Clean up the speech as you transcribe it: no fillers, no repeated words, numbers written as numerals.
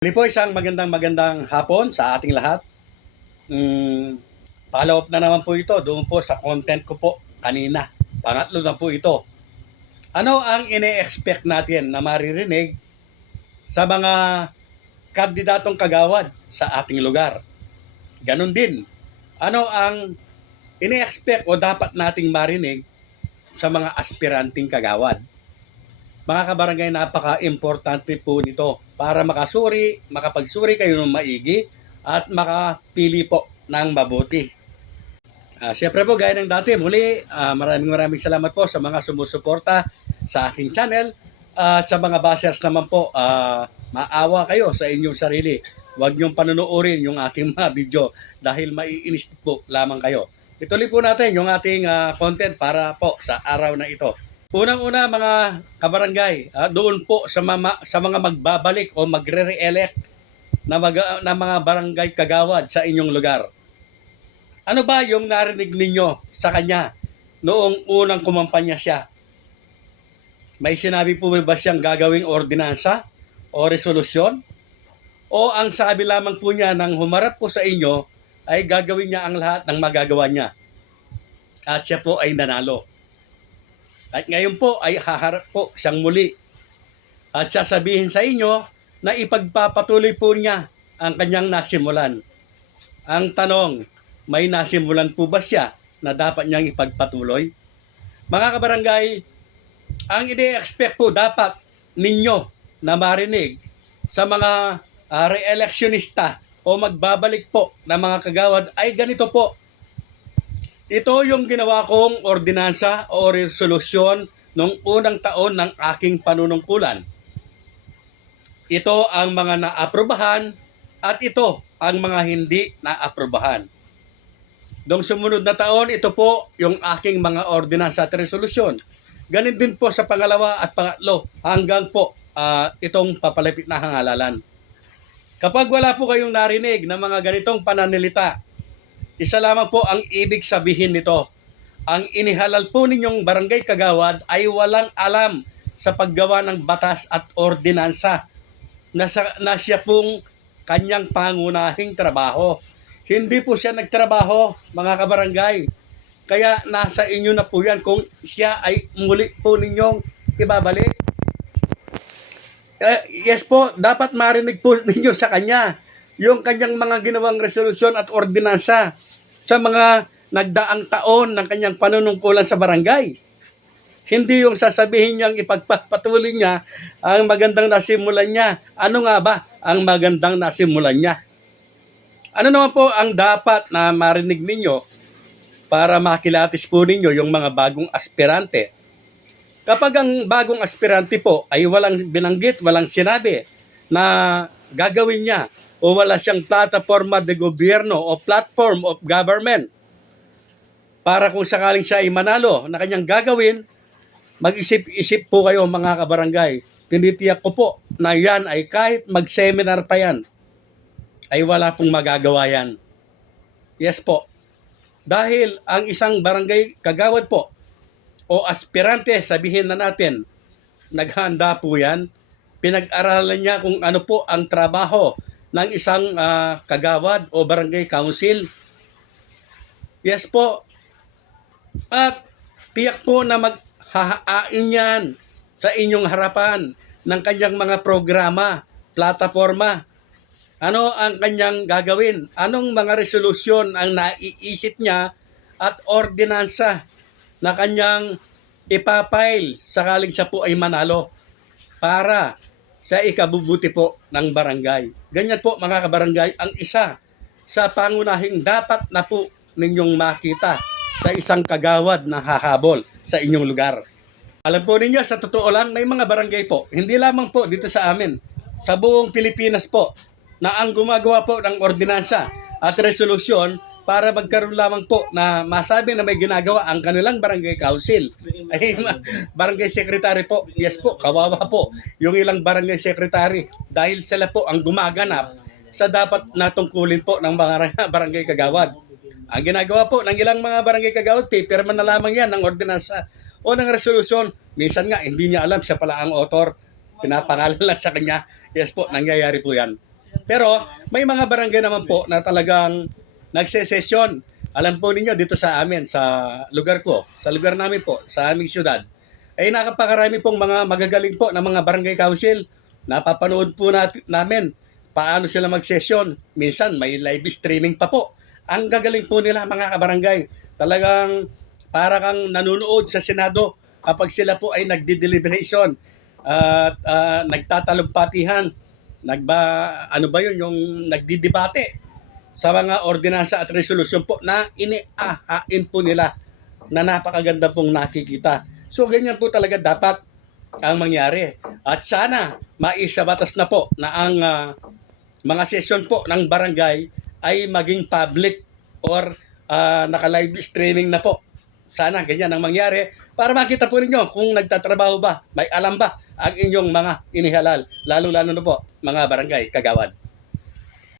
Muli po isang magandang hapon sa ating lahat. Follow up na naman po ito doon po sa content ko po kanina. Pangatlo na po ito. Ano ang ine-expect natin na maririnig sa mga kandidatong kagawad sa ating lugar? Ganon din. Ano ang ine-expect o dapat nating marinig sa mga aspiranting kagawad? Mga kabarangay, napaka-importante po nito para makapagsuri kayo ng maigi at makapili po ng mabuti. Siyempre po, gaya ng dati, muli, maraming salamat po sa mga sumusuporta sa aking channel. At sa mga bashers naman po, maawa kayo sa inyong sarili. Huwag niyong panunuorin yung aking mga video dahil maiinis po lamang kayo. Ituloy po natin yung ating content para po sa araw na ito. Unang-una mga kabarangay, doon po sa mga magbabalik o magre-re-elect na mga barangay kagawad sa inyong lugar. Ano ba yung narinig ninyo sa kanya noong unang kumampanya siya? May sinabi po ba siyang gagawing ordinansa o resolusyon? O ang sabi lamang po niya nang humarap po sa inyo ay gagawin niya ang lahat ng magagawa niya? At siya po ay nanalo. At ngayon po ay haharap po siyang muli. At sasabihin sa inyo na ipagpapatuloy po niya ang kanyang nasimulan. Ang tanong, may nasimulan po ba siya na dapat niyang ipagpatuloy? Mga kabarangay, ang ine-expect po dapat ninyo na marinig sa mga re-electionista o magbabalik po na mga kagawad ay ganito po. Ito yung ginawa kong ordinansa o resolusyon nung unang taon ng aking panunungkulan. Ito ang mga naaprobahan at ito ang mga hindi naaprobahan. Noong sumunod na taon, ito po yung aking mga ordinansa at resolusyon. Ganun din po sa pangalawa at pangatlo hanggang po itong papalapit na hangalalan. Kapag wala po kayong narinig ng mga ganitong pananalita, isa lamang po ang ibig sabihin nito. Ang inihalal po ninyong barangay kagawad ay walang alam sa paggawa ng batas at ordinansa na siya pong kanyang pangunahing trabaho. Hindi po siya nagtrabaho, mga kabarangay. Kaya nasa inyo na po yan kung siya ay muli po ninyong ibabalik. Yes po, dapat marinig po ninyo sa kanya yung kanyang mga ginawang resolusyon at ordinansa sa mga nagdaang taon ng kanyang panunungkulan sa barangay. Hindi yung sasabihin niyang ipagpapatuloy niya ang magandang nasimulan niya. Ano nga ba ang magandang nasimulan niya? Ano naman po ang dapat na marinig ninyo para makilatis po ninyo yung mga bagong aspirante? Kapag ang bagong aspirante po ay walang binanggit, walang sinabi na gagawin niya, o wala siyang plataforma de gobyerno o platform of government para kung sakaling siya ay manalo na kanyang gagawin, mag-isip-isip po kayo mga kabarangay. Tinitiyak ko po na yan ay kahit mag-seminar pa yan, ay wala pong magagawa yan. Yes po. Dahil ang isang barangay kagawad po o aspirante, sabihin na natin, naghanda po yan, pinag-aralan niya kung ano po ang trabaho ng isang kagawad o barangay council. Yes po. At tiyak po na maghahain yan sa inyong harapan ng kanyang mga programa, plataforma. Ano ang kanyang gagawin? Anong mga resolusyon ang naiisip niya at ordinansa na kanyang ipapile sakaling siya po ay manalo para sa ikabubuti po ng barangay. Ganyan po mga kabarangay ang isa sa pangunahing dapat na po ninyong makita sa isang kagawad na hahabol sa inyong lugar. Alam po ninyo, sa totoo lang, may mga barangay po, hindi lamang po dito sa amin, sa buong Pilipinas po, na ang gumagawa po ng ordinansa at resolusyon para magkaroon lamang po na masabi na may ginagawa ang kanilang barangay council. Ay, barangay secretary po. Yes po, kawawa po yung ilang barangay secretary dahil sila po ang gumaganap sa dapat natungkulin po ng mga barangay kagawad. Ang ginagawa po ng ilang mga barangay kagawad, paperman na lamang yan ng ordinansa o ng resolusyon. Minsan nga, hindi niya alam siya pala ang author. Pinapangalan lang sa kanya. Yes po, nangyayari po yan. Pero may mga barangay naman po na talagang nagsesesyon. Alam po ninyo dito sa amin, sa lugar ko, sa lugar namin po, sa aming syudad, ay nakapakarami pong mga magagaling po na mga barangay council. Napapanood po namin paano sila mag-session. Minsan may live streaming pa po. Ang gagaling po nila mga kabarangay. Talagang para kang nanonood sa Senado kapag sila po ay nagdi-deliberation at nagtatalumpatihan. Ano ba yun, yung nagdidebate sa mga ordinansa at resolusyon po na iniahain po nila na napakaganda pong nakikita. So ganyan po talaga dapat ang mangyari. At sana maisabatas na po na ang mga session po ng barangay ay maging public or naka-live streaming na po. Sana ganyan ang mangyari para makita po ninyo kung nagtatrabaho ba, may alam ba ang inyong mga inihalal, lalo-lalo na po mga barangay kagawad.